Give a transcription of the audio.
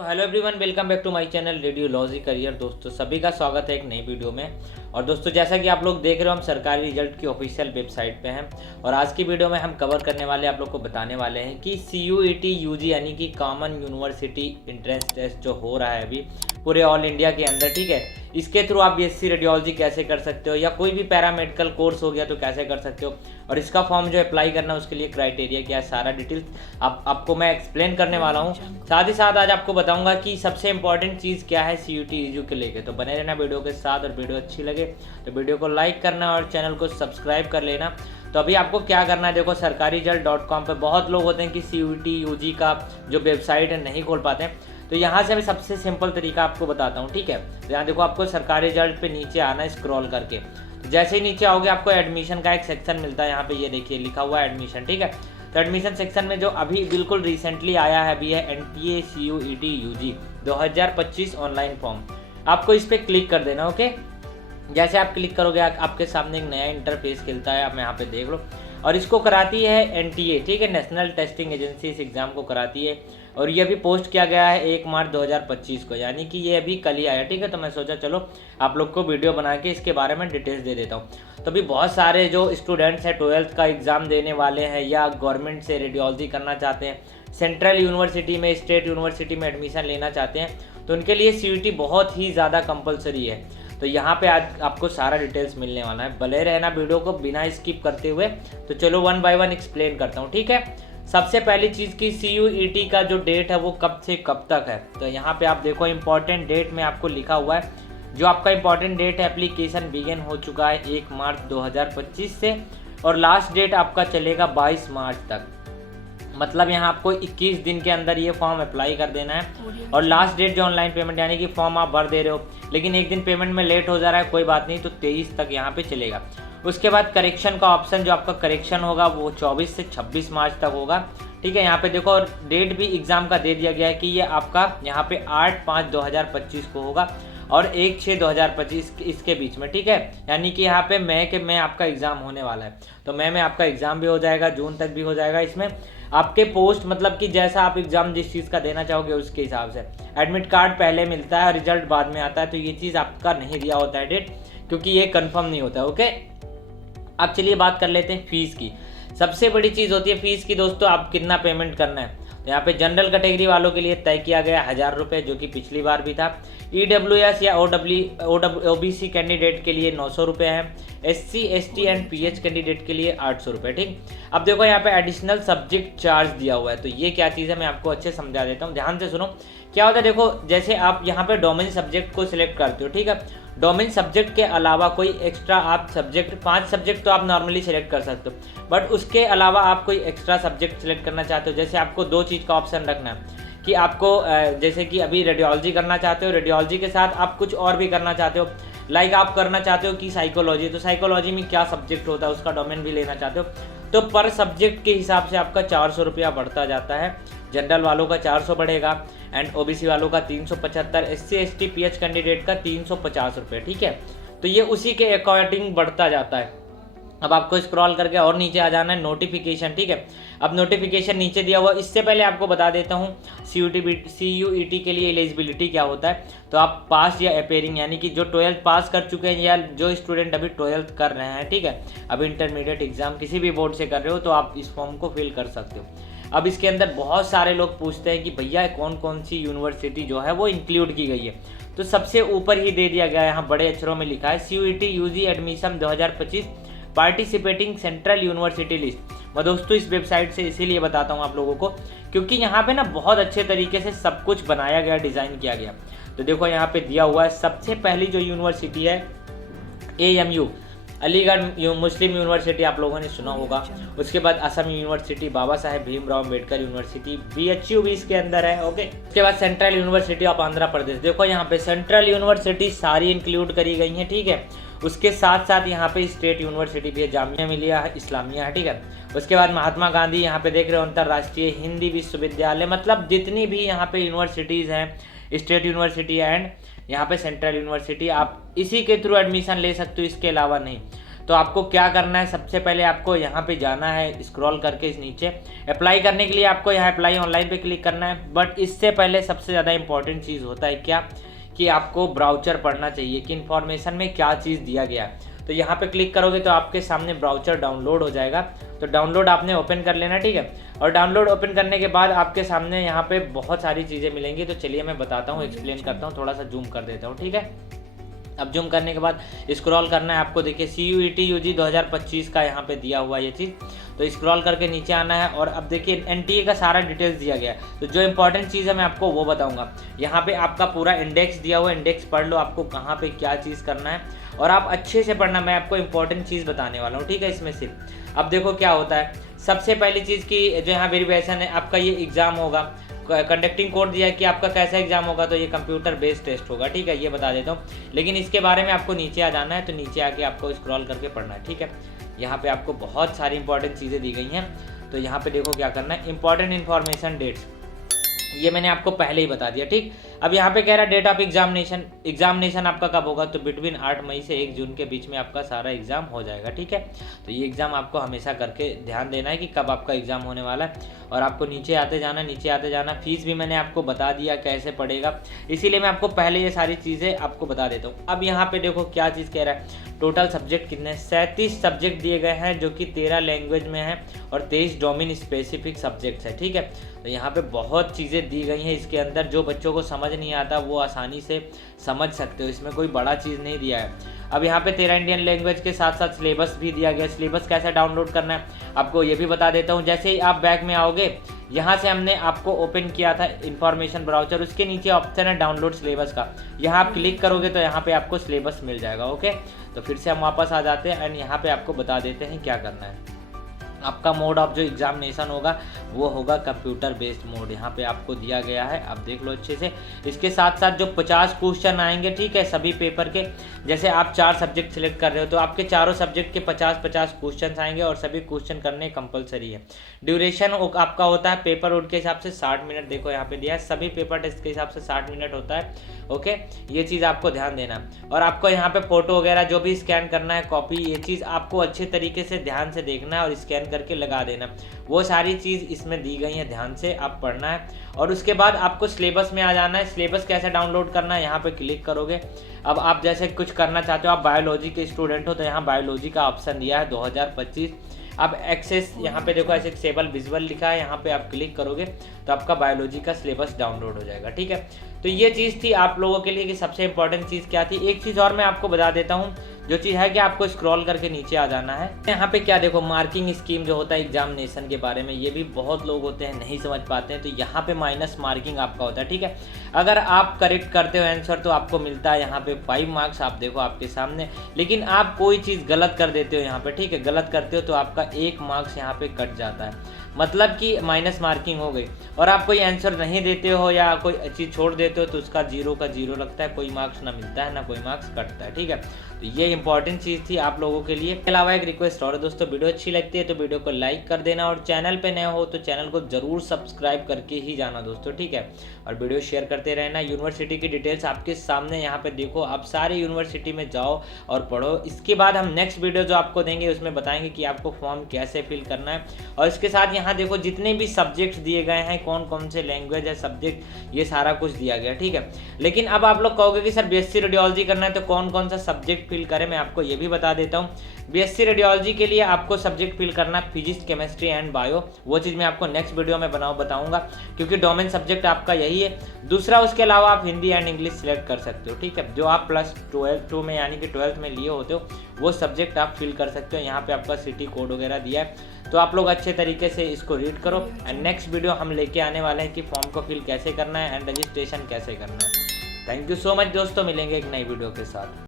तो hello everyone, welcome back to my channel radiology career. दोस्तों सभी का स्वागत है एक नई वीडियो में। और दोस्तों जैसा कि आप लोग देख रहे हो, हम सरकारी रिजल्ट की ऑफिशियल वेबसाइट पे हैं और आज की वीडियो में हम कवर करने वाले आप लोग को बताने वाले हैं कि CUET UG यानी कि कॉमन यूनिवर्सिटी एंट्रेंस टेस्ट जो हो रहा है अभी पूरे ऑल इंडिया के अंदर, ठीक है, इसके थ्रू आप BSc रेडियोलॉजी कैसे कर सकते हो या कोई भी पैरामेडिकल कोर्स हो गया तो कैसे कर सकते हो और इसका फॉर्म जो अप्लाई करना है उसके लिए क्राइटेरिया क्या है, सारा डिटेल्स आपको मैं एक्सप्लेन करने वाला हूँ। साथ ही साथ आज आपको बताऊंगा कि सबसे इंपॉर्टेंट चीज़ क्या है CUET UG के लेके। तो बने रहना वीडियो के साथ और वीडियो अच्छी लगे तो वीडियो को लाइक करना और चैनल को सब्सक्राइब कर लेना। तो अभी आपको क्या करना है, देखो sarkariresult.com पे बहुत लोग होते हैं कि CUET UG का जो वेबसाइट है नहीं खोल पाते हैं, तो यहाँ से मैं सबसे सिंपल तरीका आपको बताता हूँ, ठीक है। तो यहाँ देखो आपको सरकारी रिजल्ट पे नीचे आना है स्क्रॉल करके। तो जैसे ही नीचे आओगे आपको एडमिशन का एक सेक्शन मिलता है, यहाँ पे ये देखिए लिखा हुआ है एडमिशन, ठीक है। तो एडमिशन सेक्शन में जो अभी बिल्कुल रिसेंटली आया है अभी है NTA CUET UG 2025 online form, आपको इस पर क्लिक कर देना, ओके। जैसे आप क्लिक करोगे आपके सामने एक नया इंटरफेस खुलता है, आप यहाँ पे देख लो। और इसको कराती है NTA, ठीक है, नेशनल टेस्टिंग एजेंसी इस एग्ज़ाम को कराती है और ये अभी पोस्ट किया गया है 1 मार्च 2025 को, यानी कि ये अभी कल ही आया, ठीक है। तो मैं सोचा चलो आप लोग को वीडियो बना के इसके बारे में डिटेल्स दे देता हूँ। तो अभी बहुत सारे जो स्टूडेंट्स हैं 12th का एग्ज़ाम देने वाले हैं या गवर्नमेंट से रेडियोलॉजी करना चाहते हैं, सेंट्रल यूनिवर्सिटी में, स्टेट यूनिवर्सिटी में एडमिशन लेना चाहते हैं, तो उनके लिए CUET बहुत ही ज़्यादा कंपलसरी है। तो यहाँ पे आज आपको सारा डिटेल्स मिलने वाला है, भले रहना वीडियो को बिना स्किप करते हुए। तो चलो 1 बाय 1 एक्सप्लेन करता हूँ, ठीक है। सबसे पहली चीज़ की CUET का जो डेट है वो कब से कब तक है। तो यहाँ पे आप देखो इंपॉर्टेंट डेट में आपको लिखा हुआ है, जो आपका इंपॉर्टेंट डेट है एप्लीकेशन बिगिन हो चुका है 1 मार्च 2025 से और लास्ट डेट आपका चलेगा 22 मार्च तक। मतलब यहाँ आपको 21 दिन के अंदर ये फॉर्म अप्लाई कर देना है और लास्ट डेट जो ऑनलाइन पेमेंट यानी कि फॉर्म आप भर दे रहे हो लेकिन एक दिन पेमेंट में लेट हो जा रहा है, कोई बात नहीं, तो 23 तक यहाँ पे चलेगा। उसके बाद करेक्शन का ऑप्शन जो आपका करेक्शन होगा वो 24 से 26 मार्च तक होगा, ठीक है। यहाँ पे देखो और डेट भी एग्ज़ाम का दे दिया गया है कि ये आपका यहाँ पे 8/5/2025 को होगा और 1/6/2025 इसके बीच में, ठीक है। यानी कि यहाँ पे मई के में आपका एग्ज़ाम होने वाला है, तो मई में आपका एग्ज़ाम भी हो जाएगा, जून तक भी हो जाएगा। इसमें आपके पोस्ट मतलब कि जैसा आप एग्ज़ाम जिस चीज़ का देना चाहोगे उसके हिसाब से एडमिट कार्ड पहले मिलता है और रिजल्ट बाद में आता है, तो ये चीज़ आपका नहीं दिया होता है डेट, क्योंकि ये कंफर्म नहीं होता है, ओके। अब चलिए बात कर लेते हैं फीस की। सबसे बड़ी चीज़ होती है फीस की दोस्तों, आप कितना पेमेंट करना है। तो यहाँ पे जनरल कैटेगरी वालों के लिए तय किया गया 1000 रुपये, जो कि पिछली बार भी था। EWS या OBC कैंडिडेट के लिए 900 रुपये हैं, SC ST and PH candidate के लिए 800 रुपये, ठीक। अब देखो यहाँ पे एडिशनल सब्जेक्ट चार्ज दिया हुआ है, तो ये क्या चीज़ है मैं आपको अच्छे समझा देता हूँ, ध्यान से सुनो। क्या होता है, देखो जैसे आप यहाँ पे डोमेन सब्जेक्ट को सिलेक्ट करते हो, ठीक है। डोमेन सब्जेक्ट के अलावा कोई एक्स्ट्रा आप सब्जेक्ट 5 सब्जेक्ट तो आप नॉर्मली सिलेक्ट कर सकते हो, बट उसके अलावा आप कोई एक्स्ट्रा सब्जेक्ट सिलेक्ट करना चाहते हो। जैसे आपको 2 चीज़ का ऑप्शन रखना है कि आपको जैसे कि अभी रेडियोलॉजी करना चाहते हो, रेडियोलॉजी के साथ आप कुछ और भी करना चाहते हो, लाइक आप करना चाहते हो कि साइकोलॉजी, तो साइकोलॉजी में क्या सब्जेक्ट होता है उसका डोमेन भी लेना चाहते हो, तो पर सब्जेक्ट के हिसाब से आपका 400 रुपया बढ़ता जाता है। जनरल वालों का 400 बढ़ेगा एंड OBC वालों का 375, SC ST PH कैंडिडेट का 350 रुपये, ठीक है। तो ये उसी के अकॉर्डिंग बढ़ता जाता है। अब आपको स्क्रॉल करके और नीचे आ जाना है, नोटिफिकेशन, ठीक है। अब नोटिफिकेशन नीचे दिया हुआ, इससे पहले आपको बता देता हूँ CUET के लिए एलिजिबिलिटी क्या होता है। तो आप पास या अपेयरिंग यानी कि जो 12th पास कर चुके हैं या जो स्टूडेंट अभी 12th कर रहे हैं, ठीक है, अभी इंटरमीडिएट एग्जाम किसी भी बोर्ड से कर रहे हो तो आप इस फॉर्म को फिल कर सकते हो। अब इसके अंदर बहुत सारे लोग पूछते हैं कि भैया कौन कौन सी यूनिवर्सिटी जो है वो इंक्लूड की गई है, तो सबसे ऊपर ही दे दिया गया है, यहाँ बड़े अक्षरों में लिखा है CUET UG admission 2025 participating central university list. मैं दोस्तों इस वेबसाइट से इसीलिए बताता हूँ आप लोगों को क्योंकि यहाँ पे ना बहुत अच्छे तरीके से सब कुछ बनाया गया, डिज़ाइन किया गया। तो देखो यहाँ पे दिया हुआ है, सबसे पहली जो यूनिवर्सिटी है AMU अलीगढ़ मुस्लिम यूनिवर्सिटी, आप लोगों ने सुना होगा। उसके बाद Assam university, Baba Saheb Bhimrao Ambedkar university, BHU भी इसके अंदर है, ओके। उसके बाद central university of Andhra Pradesh, देखो यहाँ पे सेंट्रल यूनिवर्सिटी सारी इंक्लूड करी गई हैं, ठीक है। उसके साथ साथ यहाँ पे स्टेट यूनिवर्सिटी भी है, जामिया मिलिया इस्लामिया है, ठीक है। उसके बाद महात्मा गांधी यहाँ पे देख रहे हो, अंतर्राष्ट्रीय हिंदी विश्वविद्यालय, मतलब जितनी भी यहाँ पे यूनिवर्सिटीज़ हैं, स्टेट यूनिवर्सिटी एंड यहाँ पे सेंट्रल यूनिवर्सिटी, आप इसी के थ्रू एडमिशन ले सकते हो, इसके अलावा नहीं। तो आपको क्या करना है, सबसे पहले आपको यहाँ पे जाना है स्क्रॉल करके इस नीचे। अप्लाई करने के लिए आपको यहाँ अप्लाई ऑनलाइन पे क्लिक करना है। बट इससे पहले सबसे ज़्यादा इंपॉर्टेंट चीज़ होता है क्या, कि आपको ब्राउचर पढ़ना चाहिए कि इन्फॉर्मेशन में क्या चीज़ दिया गया है। तो यहाँ पे क्लिक करोगे तो आपके सामने ब्राउचर डाउनलोड हो जाएगा। तो डाउनलोड आपने ओपन कर लेना, ठीक है। और डाउनलोड ओपन करने के बाद आपके सामने यहाँ पे बहुत सारी चीज़ें मिलेंगी। तो चलिए मैं बताता हूँ, एक्सप्लेन करता हूँ, थोड़ा सा जूम कर देता हूँ, ठीक है। अब जूम करने के बाद स्क्रॉल करना है आपको। देखिए CUET UG 2025 का यहाँ पे दिया हुआ ये चीज़। तो स्क्रॉल करके नीचे आना है और अब देखिए NTA का सारा डिटेल्स दिया गया है। तो जो इंपॉर्टेंट चीज़ है मैं आपको वो बताऊंगा। यहाँ पे आपका पूरा इंडेक्स दिया हुआ है, इंडेक्स पढ़ लो, आपको कहाँ पे क्या चीज़ करना है और आप अच्छे से पढ़ना। मैं आपको इंपॉर्टेंट चीज़ बताने वाला हूँ, ठीक है। इसमें सिर्फ अब देखो क्या होता है। सबसे पहली चीज़ की जो यहाँ वेरिफिकेशन है, आपका ये एग्ज़ाम होगा, कंडक्टिंग कोड दिया है कि आपका कैसा एग्जाम होगा। तो ये कंप्यूटर बेस्ड टेस्ट होगा, ठीक है, ये बता देता हूँ। लेकिन इसके बारे में आपको नीचे आ जाना है। तो नीचे आके आपको स्क्रॉल करके पढ़ना है, ठीक है। यहाँ पे आपको बहुत सारी इंपॉर्टेंट चीज़ें दी गई हैं। तो यहाँ पे देखो क्या करना है, इंपॉर्टेंट इन्फॉर्मेशन डेट्स, ये मैंने आपको पहले ही बता दिया, ठीक। अब यहाँ पे कह रहा है डेट ऑफ एग्जामिनेशन आपका कब होगा। तो बिटवीन 8 मई से 1 जून के बीच में आपका सारा एग्जाम हो जाएगा, ठीक है। तो ये एग्ज़ाम आपको हमेशा करके ध्यान देना है कि कब आपका एग्ज़ाम होने वाला है। और आपको नीचे आते जाना। फीस भी मैंने आपको बता दिया कैसे पड़ेगा, इसीलिए मैं आपको पहले ये सारी चीज़ें आपको बता देता हूँ। अब यहाँ पे देखो क्या चीज़ कह रहा है, टोटल सब्जेक्ट कितने, 37 सब्जेक्ट दिए गए हैं, जो कि 13 लैंग्वेज में है और 23 डोमेन स्पेसिफिक सब्जेक्ट्स है, ठीक है। तो यहाँ पे बहुत चीज़ें दी गई हैं इसके अंदर। जो बच्चों को समझ नहीं आता वो आसानी से समझ सकते हो, इसमें कोई बड़ा चीज़ नहीं दिया है। अब यहाँ पे 13 इंडियन लैंग्वेज के साथ साथ सिलेबस भी दिया गया। सिलेबस कैसे डाउनलोड करना है आपको ये भी बता देता हूँ। जैसे ही आप बैक में आओगे, यहाँ से हमने आपको ओपन किया था इन्फॉर्मेशन ब्राउचर, उसके नीचे ऑप्शन है डाउनलोड सिलेबस का। यहाँ आप क्लिक करोगे तो यहाँ पे आपको सिलेबस मिल जाएगा, ओके। तो फिर से हम वापस आ जाते हैं एंड यहाँ पे आपको बता देते हैं क्या करना है। आपका मोड ऑफ जो एग्जामिनेशन होगा वो होगा कंप्यूटर बेस्ड मोड, यहाँ पे आपको दिया गया है, आप देख लो अच्छे से। इसके साथ साथ जो 50 क्वेश्चन आएंगे, ठीक है, सभी पेपर के। जैसे आप 4 सब्जेक्ट सिलेक्ट कर रहे हो तो आपके चारों सब्जेक्ट के 50-50 क्वेश्चन आएंगे और सभी क्वेश्चन करने कंपलसरी है। ड्यूरेशन आपका होता है पेपर वोड के हिसाब से 60 मिनट, देखो यहाँ पे दिया है, सभी पेपर टेस्ट के हिसाब से 60 मिनट होता है, ओके। ये चीज़ आपको ध्यान देना। और आपको यहाँ पे फोटो वगैरह जो भी स्कैन करना है, कॉपी, ये चीज़ आपको अच्छे तरीके से ध्यान से देखना है और स्कैन करके लगा देना। वो सारी चीज़ इसमें दी गई है, ध्यान से आप पढ़ना है। और उसके बाद आपको सिलेबस में आ जाना है। सिलेबस कैसे डाउनलोड करना है, यहाँ पे क्लिक करोगे। अब आप जैसे कुछ करना चाहते हो, आप बायोलॉजी के स्टूडेंट हो तो यहाँ बायोलॉजी का ऑप्शन दिया है 2025। अब एक्सेस यहाँ पे देखो एक्सेसिबल विजुअल लिखा है, यहाँ पे आप क्लिक करोगे तो आपका बायोलॉजी का सिलेबस डाउनलोड हो जाएगा, ठीक है। तो ये चीज़ थी आप लोगों के लिए कि सबसे इंपॉर्टेंट चीज़ क्या थी। एक चीज़ और मैं आपको बता देता हूँ, जो चीज़ है कि आपको स्क्रॉल करके नीचे आ जाना है। यहाँ पे क्या देखो, मार्किंग स्कीम जो होता है एग्जामिनेशन के बारे में, ये भी बहुत लोग होते हैं नहीं समझ पाते हैं। तो यहाँ पे माइनस मार्किंग आपका होता है, ठीक है। अगर आप करेक्ट करते हो आंसर तो आपको मिलता है यहाँ पे 5 मार्क्स, आप देखो आपके सामने। लेकिन आप कोई चीज़ गलत कर देते हो यहाँ पे, ठीक है, गलत करते हो तो आपका 1 मार्क्स यहाँ पे कट जाता है, मतलब कि माइनस मार्किंग हो गई। और आप कोई आंसर नहीं देते हो या कोई चीज़ छोड़ देते हो तो उसका 0 का 0 लगता है, कोई मार्क्स ना मिलता है ना कोई मार्क्स कटता है, ठीक है। तो ये इंपॉर्टेंट चीज़ थी आप लोगों के लिए। इसके अलावा एक रिक्वेस्ट और है दोस्तों, वीडियो अच्छी लगती है तो वीडियो को लाइक कर देना और चैनल पे नए हो तो चैनल को जरूर सब्सक्राइब करके ही जाना दोस्तों, ठीक है। और वीडियो शेयर करते रहना। यूनिवर्सिटी की डिटेल्स आपके सामने यहाँ पे देखो, आप सारे यूनिवर्सिटी में जाओ और पढ़ो। इसके बाद हम नेक्स्ट वीडियो जो आपको देंगे उसमें बताएंगे कि आपको फॉर्म कैसे फिल करना है। और इसके साथ यहाँ देखो जितने भी सब्जेक्ट्स दिए गए हैं, कौन कौन से लैंग्वेज है, सब्जेक्ट, ये सारा कुछ दिया गया, ठीक है। लेकिन अब आप लोग कहोगे कि सर BSc रेडियोलॉजी करना है तो कौन कौन सा सब्जेक्ट फिल करें, मैं आपको ये भी बता देता हूँ। BSc रेडियोलॉजी के लिए आपको सब्जेक्ट फिल करना फिजिक्स, केमिस्ट्री एंड बायो। वो चीज़ मैं आपको नेक्स्ट वीडियो में बताऊंगा क्योंकि डोमेन सब्जेक्ट आपका यही है। दूसरा, उसके अलावा आप हिंदी एंड इंग्लिश सिलेक्ट कर सकते हो, ठीक है। जो आप +12 में यानी कि 12th में लिए होते हो वो सब्जेक्ट आप फिल कर सकते हो। यहाँ पे आपका सिटी कोड वगैरह दिया है, तो आप लोग अच्छे तरीके से इसको रीड करो। एंड नेक्स्ट वीडियो हम लेके आने वाले हैं कि फॉर्म को फिल कैसे करना है एंड रजिस्ट्रेशन कैसे करना है। थैंक यू सो मच दोस्तों, मिलेंगे एक नई वीडियो के साथ।